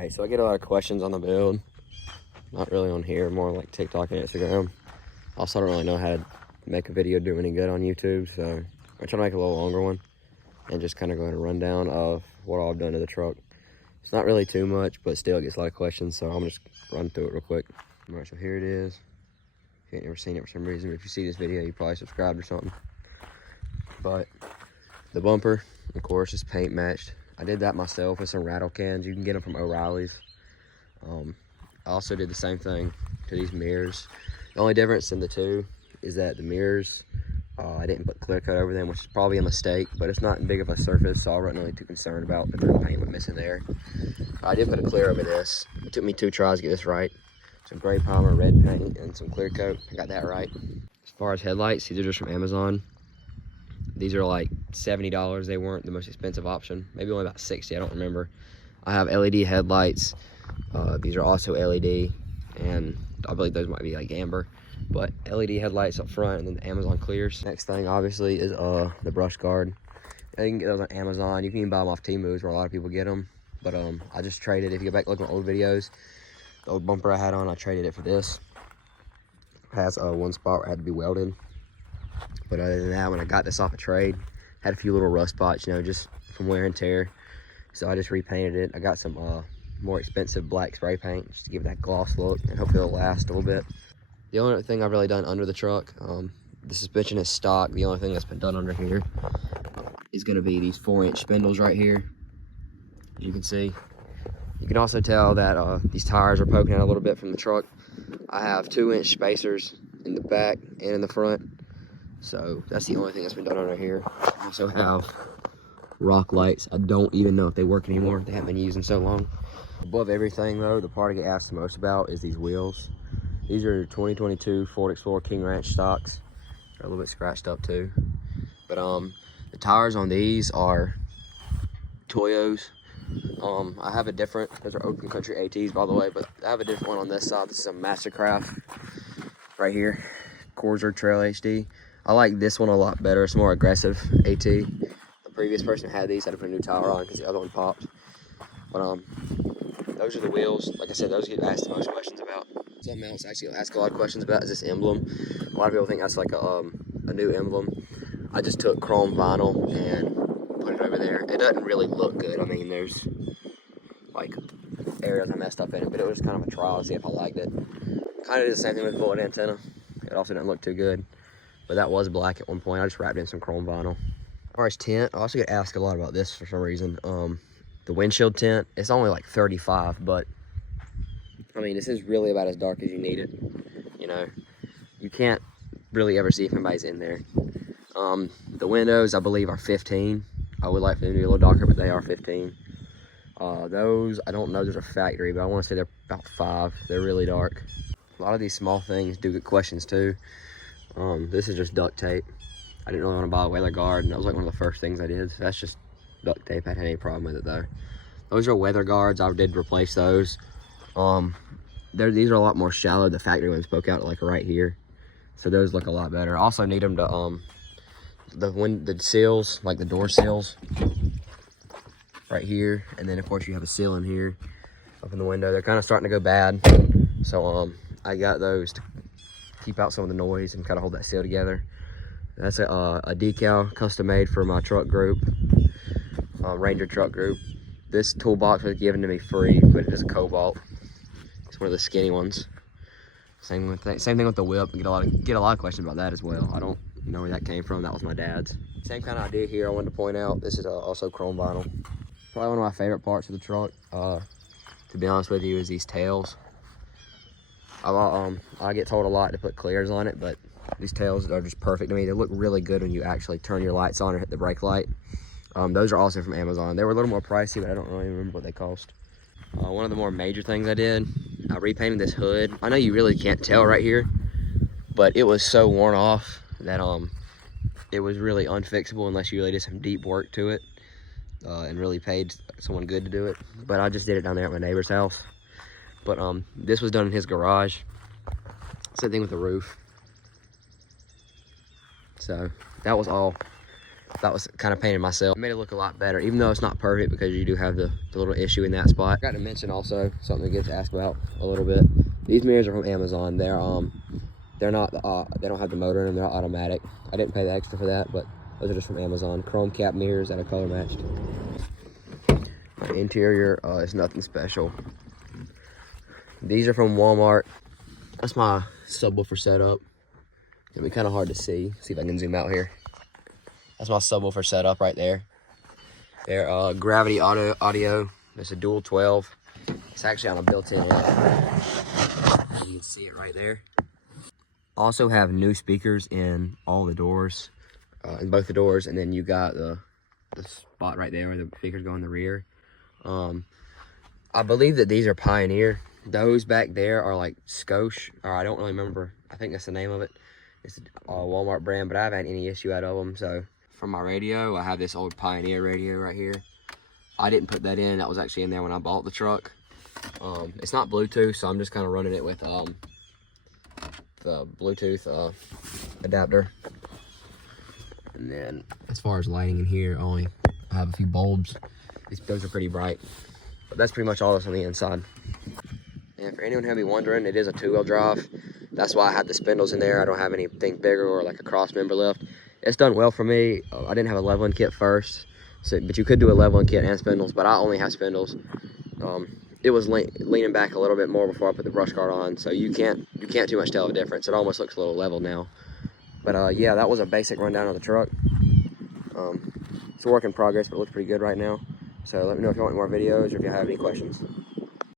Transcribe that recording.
Alright, so I get a lot of questions on the build. Not really on here, more like TikTok and Instagram. Also, I don't really know how to make a video do any good on YouTube, so I'm trying to make a little longer one and just kind of go ahead and run down of what all I've done to the truck. It's not really too much, but still it gets a lot of questions, so I'm just run through it real quick. Alright, so here it is. If you ain't never seen it for some reason, but if you see this video, you probably subscribed or something. But the bumper, of course, is paint matched. I did that myself with some rattle cans. You can get them from O'Reilly's. I also did the same thing to these mirrors. The only difference in the two is that the mirrors, I didn't put clear coat over them, which is probably a mistake, but it's not big of a surface, so I wasn't really too concerned about the paint went missing there. I did put a clear over this. It took me 2 tries to get this right. Some gray primer, red paint, and some clear coat. I got that right. As far as headlights, these are just from Amazon. These are like $70. They weren't the most expensive option. Maybe only about 60, I don't remember. I have LED headlights. These are also LED, and I believe those might be like amber. But LED headlights up front, and then the Amazon clears. Next thing, obviously, is the brush guard. Now, you can get those on Amazon. You can even buy them off Temu's, where a lot of people get them. But I just traded. If you go back and look at my old videos, the old bumper I had on, I traded it for this. It has one spot where it had to be welded. But other than that, when I got this off a trade, had a few little rust spots, you know, just from wear and tear. So I just repainted it. I got some more expensive black spray paint just to give it that gloss look, and hopefully it'll last a little bit. The only thing I've really done under the truck, the suspension is stock. The only thing that's been done under here is going to be these 4-inch spindles right here. As you can see, you can also tell that these tires are poking out a little bit from the truck. I have 2-inch spacers in the back and in the front. So that's the only thing that's been done under here. I also have rock lights. I don't even know if they work anymore. They haven't been used in so long. Above everything though, the part I get asked the most about is these wheels. These are 2022 Ford Explorer King Ranch stocks. They're a little bit scratched up too. But the tires on these are Toyos. I have a different, those are Open Country ATs by the way, but I have a different one on this side. This is a Mastercraft right here, Corsair Trail HD. I like this one a lot better. It's more aggressive AT. The previous person who had these had to put a new tire on because the other one popped. But those are the wheels. Like I said, those get asked the most questions about. Something else I actually ask a lot of questions about is this emblem. A lot of people think that's like a new emblem. I just took chrome vinyl and put it over there. It doesn't really look good. I mean, there's like areas I messed up in it, but it was kind of a trial to see if I liked it. Kind of did the same thing with the bullet antenna. It also didn't look too good. But that was black at one point. I just wrapped in some chrome vinyl. As far as tint, I also get asked a lot about this for some reason. The windshield tint, it's only like 35, but I mean, this is really about as dark as you need it. You know, you can't really ever see if anybody's in there. The windows, I believe, are 15. I would like for them to be a little darker, but they are 15. Those, I don't know, those are factory, but I want to say they're about 5. They're really dark. A lot of these small things do get questions too. This is just duct tape. I didn't really want to buy a weather guard, and that was like one of the first things I did. So that's just duct tape. I hadn't had any problem with it though. Those are weather guards. I did replace those. These are a lot more shallow. The factory ones poke out like right here, so those look a lot better. I also need them to the seals, like the door seals, right here, and then of course you have a seal in here, up in the window. They're kind of starting to go bad, so I got those to keep out some of the noise and kind of hold that seal together. That's a decal custom made for my truck group, Ranger truck group. This toolbox was given to me free, but it is a Cobalt. It's one of the skinny ones. Same thing with the whip. I get a lot of questions about that as well. I don't know where that came from. That was my dad's. Same kind of idea here. I wanted to point out. This is also chrome vinyl. Probably one of my favorite parts of the truck, to be honest with you, is these tails. I get told a lot to put clears on it, but these tails are just perfect to me. They look really good when you actually turn your lights on or hit the brake light. Those are also from Amazon. They were a little more pricey, but I don't really remember what they cost. One of the more major things I did, I repainted this hood. I know you really can't tell right here, but it was so worn off that it was really unfixable unless you really did some deep work to it and really paid someone good to do it. But I just did it down there at my neighbor's house. But this was done in his garage. Same thing with the roof. So that was all That was kind of painted myself. It made it look a lot better, even though it's not perfect because you do have the little issue in that spot. I got to mention also something that gets asked about a little bit. These mirrors are from Amazon. They're not they don't have the motor in them. They're not automatic. I didn't pay the extra for that, but those are just from Amazon. Chrome cap mirrors that are color matched. My interior is nothing special. These are from Walmart. That's my subwoofer setup. It'll be kind of hard to see. See if I can zoom out here. That's my subwoofer setup right there. They're Gravity Audio. It's a dual 12. It's actually on a built-in amp. You can see it right there. Also have new speakers in all the doors, in both the doors, and then you got the spot right there where the speakers go in the rear. I believe that these are Pioneer. Those back there are like Scosche, or I don't really remember. I think that's the name of it. It's a Walmart brand, but I haven't had any issue out of them. So for my radio, I have this old Pioneer radio right here. I didn't put that in. That was actually in there when I bought the truck. It's not Bluetooth, so I'm just kind of running it with the Bluetooth adapter. And then as far as lighting in here, I have a few bulbs. Those are pretty bright. But that's pretty much all that's on the inside. And for anyone who may be wondering, it is a 2-wheel drive. That's why I had the spindles in there. I don't have anything bigger or like a cross member lift. It's done well for me. I didn't have a leveling kit first, but you could do a leveling kit and spindles, but I only have spindles. It was leaning back a little bit more before I put the brush guard on, so you can't too much tell the difference. It almost looks a little level now. But yeah, that was a basic rundown of the truck. It's a work in progress, but it looks pretty good right now. So let me know if you want more videos or if you have any questions.